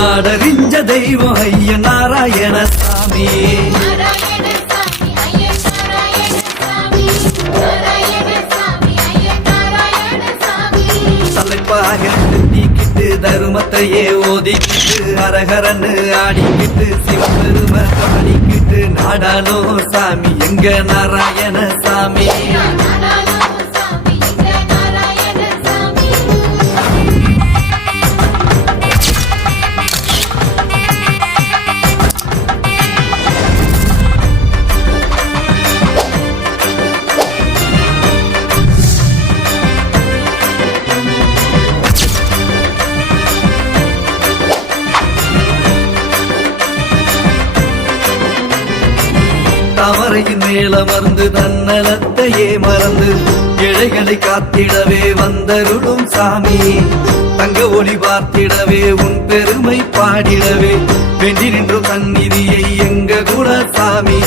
நாடறிஞ்ச தெய்வம் ஐய நாராயண சாமி. தலைப்பாக நீக்கிட்டு தருமத்தையே ஓதிக்கிட்டு அரகரன்னு ஆடிக்கிட்டு சிவபெருமை பாடிக்கிட்டு நாடானோ சாமி எங்க நாராயண சாமி. தாமரையின் மேலமர்ந்து தன்னலத்தையே மறந்து இழைகளை காத்திடவே வந்தருளும் சாமி. தங்க ஒளி பார்த்திடவே உன் பெருமை பாடிடவே வென்றி நின்றும் சந்நிதியை எங்க குணசாமி.